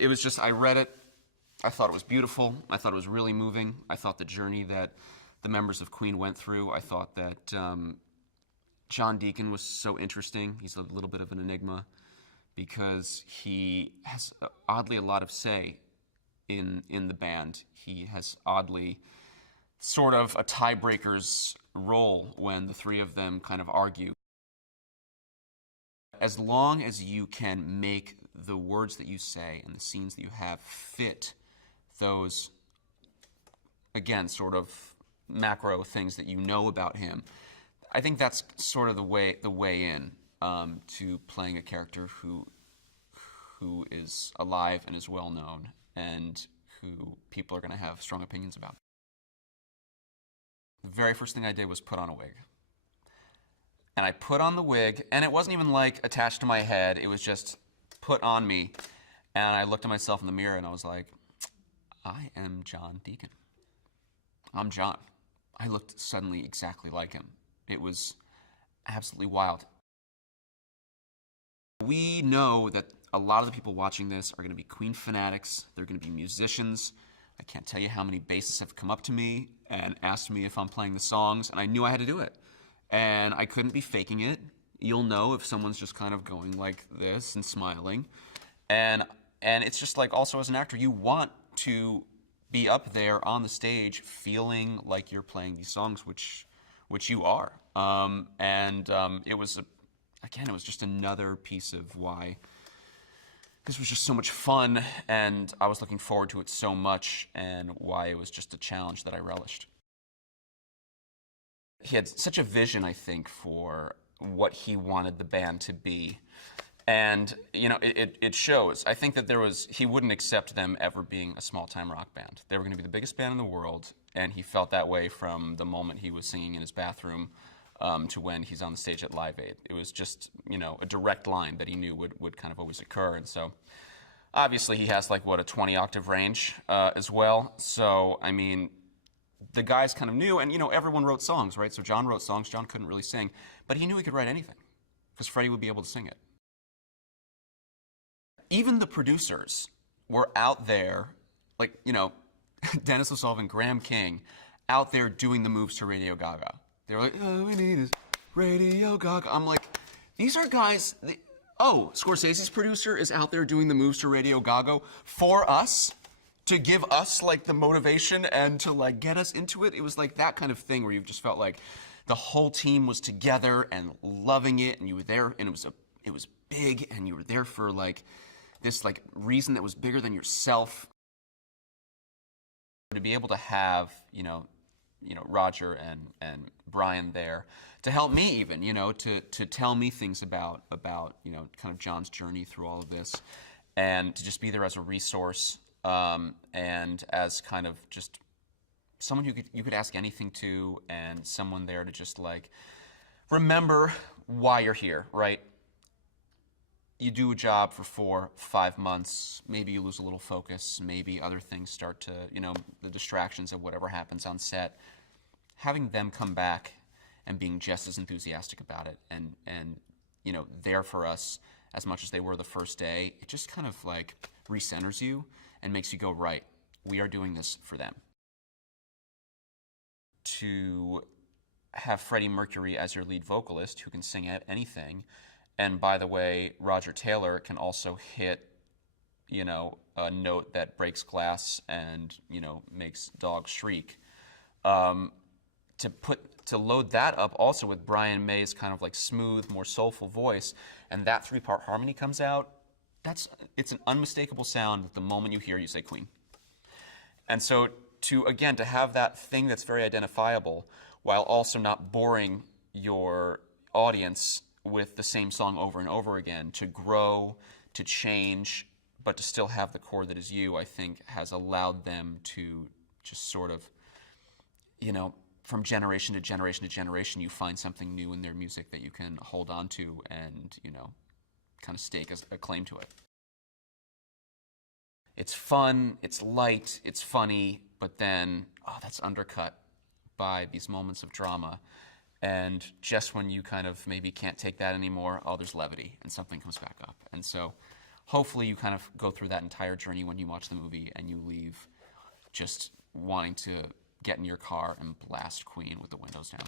it was just, I read it, I thought it was beautiful, I thought it was really moving, I thought the journey that the members of Queen went through, I thought that John Deacon was so interesting. He's a little bit of an enigma because he has oddly a lot of say in the band. He has oddly sort of a tiebreaker's role when the three of them kind of argue. As long as you can make the words that you say and the scenes that you have fit those, again, sort of macro things that you know about him, I think that's sort of the way in to playing a character who is alive and is well known and who people are going to have strong opinions about. The very first thing I did was put on a wig. And I put on the wig, and it wasn't even like attached to my head, it was just put on me. And I looked at myself in the mirror and I was like, I am John Deacon. I'm John. I looked suddenly exactly like him. It was absolutely wild. We know that a lot of the people watching this are going to be Queen fanatics. They're going to be musicians. I can't tell you how many bassists have come up to me and asked me if I'm playing the songs, and I knew I had to do it. And I couldn't be faking it. You'll know if someone's just kind of going like this and smiling. And it's just like, also as an actor, you want to be up there on the stage feeling like you're playing these songs, which you are. It was, again, it was just another piece of why this was just so much fun, and I was looking forward to it so much, and why it was just a challenge that I relished. He had such a vision, I think, for what he wanted the band to be. And, you know, it shows. I think that he wouldn't accept them ever being a small-time rock band. They were going to be the biggest band in the world, and he felt that way from the moment he was singing in his bathroom to when he's on the stage at Live Aid. It was just, you know, a direct line that he knew would kind of always occur. And so, obviously, he has, like, what, a 20-octave range as well. So, I mean, the guys kind of knew, and, you know, everyone wrote songs, right? So John wrote songs. John couldn't really sing, but he knew he could write anything because Freddie would be able to sing it. Even the producers were out there, like, you know, Dennis O'Sullivan, Graham King, out there doing the moves to Radio Gaga. They were like, all we need is Radio Gaga. I'm like, these are guys, Scorsese's producer is out there doing the moves to Radio Gaga for us, to give us, like, the motivation and to, like, get us into it. It was like that kind of thing where you just felt like the whole team was together and loving it, and you were there, and it was big, and you were there for, like, this, like, reason that was bigger than yourself. To be able to have, you know, Roger and Bryan there to help me even, you know, to tell me things about, you know, kind of John's journey through all of this, and to just be there as a resource, and as kind of just someone you could ask anything to, and someone there to just, like, remember why you're here, right? You do a job for 4-5 months, maybe you lose a little focus, maybe other things start to, you know, the distractions of whatever happens on set. Having them come back and being just as enthusiastic about it and you know, there for us as much as they were the first day, it just kind of, like, recenters you and makes you go, right, we are doing this for them. To have Freddie Mercury as your lead vocalist who can sing at anything. And by the way, Roger Taylor can also hit, you know, a note that breaks glass and, you know, makes dogs shriek. To load that up also with Brian May's kind of, like, smooth, more soulful voice, and that 3-part harmony comes out, it's an unmistakable sound that the moment you hear, you say Queen. And so to have that thing that's very identifiable while also not boring your audience with the same song over and over again, to grow, to change, but to still have the core that is you, I think has allowed them to just sort of, you know, from generation to generation to generation, you find something new in their music that you can hold on to and, you know, kind of stake a claim to it. It's fun, it's light, it's funny, but then, that's undercut by these moments of drama. And just when you kind of maybe can't take that anymore, there's levity, and something comes back up. And so hopefully you kind of go through that entire journey when you watch the movie and you leave just wanting to get in your car and blast Queen with the windows down.